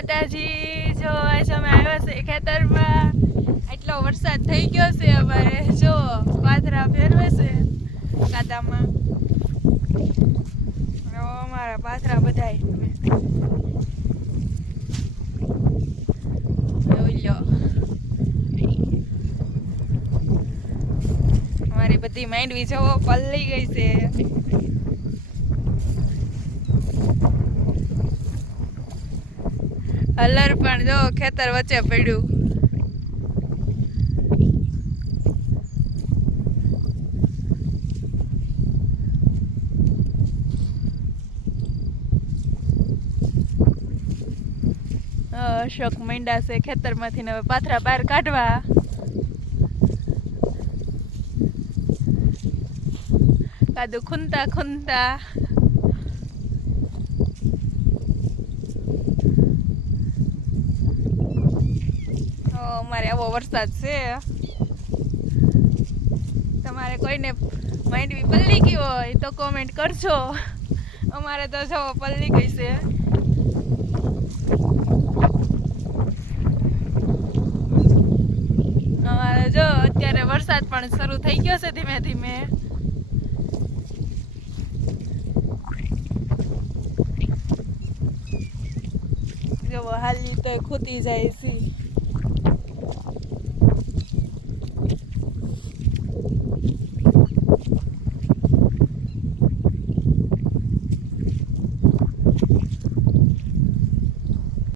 માતાજી જો આજ અમે આવ્યા છે ખેતરમાં એટલો વરસાદ થઈ ગયો છે અમારે જો પાથરા ફેરવે છે કાદામાં અમારા પાથરા બધાય અમારી બધી માંડવી જો પલળી ગઈ છે હલર પણ જો ખેતર વચ્ચે પડ્યું અશોક માંડ્યા છે ખેતરમાંથી ને હવે પાથરા બહાર કાઢવા કાદુ ખૂંદતા ખૂંદતા અમારે આવો વરસાદ છે તમારે કોઈને માંડવી પલળી ગઈ હોય તો કોમેન્ટ કરજો અમારે તો જો પલળી ગઈ છે અમારે જો અત્યારે વરસાદ પણ શરૂ થઈ ગયો છે ધીમે ધીમે જો હાલી તો ખૂટી જાય છે